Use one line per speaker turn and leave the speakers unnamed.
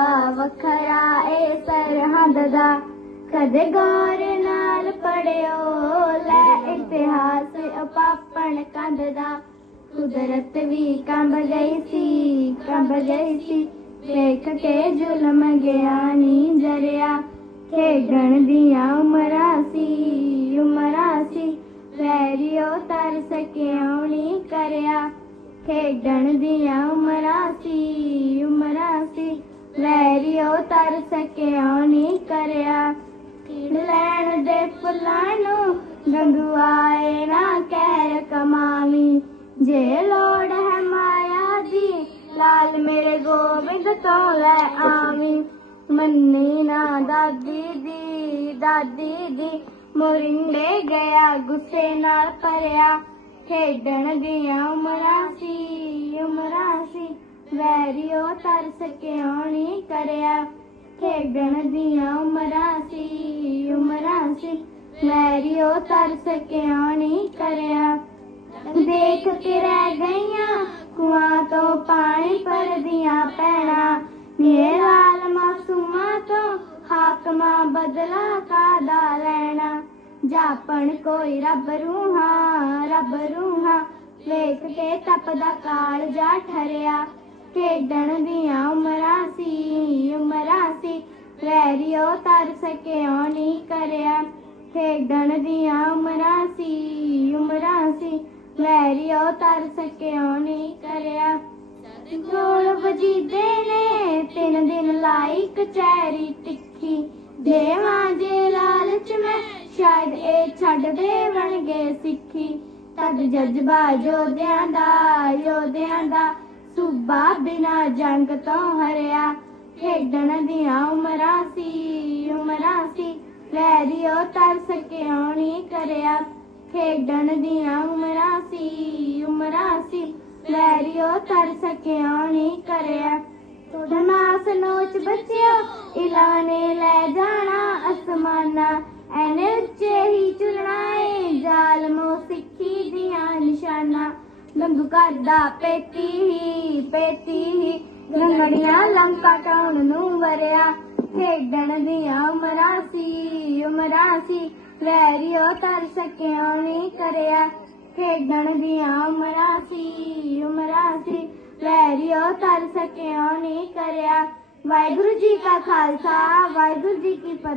ਇਲਾਕਾ ਵੱਖਰਾ ਏ ਸਰਹੰਦ ਦਾ। ਕਦੇ ਗੌਰ ਨਾਲ ਪੜਿਓ, ਲੈ ਇਤਿਹਾਸ ਅਪਾਪਣ ਕੰਧ ਦਾ। ਕੁਦਰਤ ਵੀ ਕੰਬ ਗਈ ਸੀ, ਕੰਬ ਗਈ ਸੀ। ਵੇਖ ਕੇ ਜ਼ੁਲਮ ਗਿਆ ਨੀ ਜਰਿਆ। ਖੇਡਣ ਦੀਆਂ ਉਮਰਾਂ ਸੀ ਉਮਰਾਂ ਸੀ। ਵੈਰੀਓ ਤਰ ਕਿਉਂ ਕਰਿਆ? ਖੇਡਣ ਦੀਆਂ ਉਮਰਾਂ ਉਮਰਾਂ ਸੀ ਵੈਰੀਓ ਤਰਸ ਕਿਉਂ ਨੀ ਕਰਿਆ। ਕੀੜ ਲੈਣ ਦੇ ਫੁੱਲਾਂ ਨੂੰ ਗੰਗੂ ਨਾ ਕਹਿਰ ਕਮਾਵੀ। ਜੇ ਲੋੜ ਹੈ ਮਾਇਆ ਦੀ, ਲਾਲ ਮੇਰੇ ਗੋਬਿੰਦ ਤੋਂ ਲੈ ਆਵੀ। ਮੰਨੀ ਨਾ ਦਾਦੀ ਦੀ ਦਾਦੀ ਦੀ ਮੋਰਿੰਡੇ ਗਿਆ, ਗੁੱਸੇ ਨਾਲ ਭਰਿਆ। ਖੇਡਣ ਦੀਆਂ ਉਮਰਾਂ ਵੈਰੀਓ ਤਰਸ ਕਿਉਂ ਨੀ ਕਰਿਆ? ਖੇਡਣ ਦੀਆਂ ਉਮਰਾਂ ਸੀ ਉਮਰਾਂ ਸੀ। ਵੈਰੀਓ ਤਰਸ ਕਿਉਂ ਨੀ ਕਰਿਆ? ਦੇਖ ਕੇ ਰਹਿ ਗਈਆਂ ਕੁਆਂ ਤੋਂ ਪਾਣੀ ਭਰਦੀਆਂ ਪੈਣਾ। ਮੇਰੇ ਲਾਲ ਮਾਸੂਮਾਂ ਤੋਂ ਹਾਕਮਾਂ ਬਦਲਾ ਕਾਦਾ ਲੈਣਾ? ਜਾਪਣ ਕੋਈ ਰੱਬ ਰੂਹਾਂ ਰੱਬ ਰੂਹਾਂ। ਵੇਖ ਕੇ ਤਪਦਾ ਕਾਲ ਜਾ ਠਰਿਆ। ਖੇਡਣ ਦੀਆਂ ਉਮਰਾਂ ਸੀ ਉਮਰਾਂ ਸੀ। ਵੈਰੀਓ ਤਰ ਕਿਉਂ ਨਹੀਂ ਕਰਿਆ? ਖੇਡਣ ਦੀਆਂ ਉਮਰਾਂ ਸੀ ਉਮਰਾਂ ਸੀ। ਵੈਰੀਓ ਤਰਸ ਕਿਉਂ ਨਹੀਂ ਕਰਿਆ? ਢੋਲ ਵਜੀਦੇ ਨੇ, ਤਿੰਨ ਦਿਨ ਲਾਈ ਕਚਹਿਰੀ ਤਿੱਖੀ। ਦੇਵਾਂ ਜੇ ਲਾਲਚ ਮੈਂ, ਸ਼ਾਇਦ ਇਹ ਛੱਡ ਦੇਵਣਗੇ ਸਿੱਖੀ। ਤਦ ਜਜ਼ਬਾ ਯੋਧਿਆਂ ਦਾ ਯੋਧਿਆਂ ਦਾ ਸੂਬਾ ਬਿਨਾ ਜੰਗ ਤੋਂ ਹਰਿਆ, ਖੇਡਣ ਦੀਆਂ ਉਮਰਾਂ ਸੀ ਉਮਰਾਂ ਸੀ। ਵੈਰੀਓ ਤਰਸ ਕਿਉਂ ਨਹੀਂ ਕਰਿਆ, ਖੇਡਣ ਦੀਆਂ ਉਮਰਾਂ ਸੀ ਉਮਰਾਂ ਸੀ। ਵੈਰੀਓ ਤਰਸ ਕਿਉਂ ਨਹੀਂ ਕਰਿਆ ਧਮਾਸ ਨੋਚ ਬੱਚਿਓ, ਇਲਾਨੇ ਲੈ ਜਾਣਾ ਅਸਮਾਨਾ। ਐਨੇ ਉੱਚੇ ਹੀ ਚੁਲਣਾ ਏ ਜ਼ਾਲਮੋ ਸਿੱਖੀ ਦੀਆਂ ਨਿਸ਼ਾਨਾ। ਲੰਗੂ ਕਰਦਾ ਪੇਤੀ ਪੇਤੀ ਲੰਗੜੀਆਂ ਲੰਕਾ ਟਾਉਣ ਨੂੰ ਵਰਿਆ। ਖੇਡਣ ਦੀਆਂ ਉਮਰਾਂ ਸੀ ਉਮਰਾਂ ਸੀ। ਵੈਰੀਓ ਤਰਸ ਕਿਉਂ ਨਹੀਂ ਕਰਿਆ। ਖੇਡਣ ਦੀਆਂ ਉਮਰਾਂ ਸੀ ਉਮਰਾਂ ਸੀ। ਵੈਰੀਓ ਤਰਸ ਕਿਉਂ ਨਹੀਂ ਕਰਿਆ। ਵਾਹਿਗੁਰੂ ਜੀ ਕਾ ਖਾਲਸਾ, ਵਾਹਿਗੁਰੂ ਜੀ ਕੀ ਫਤਿਹ।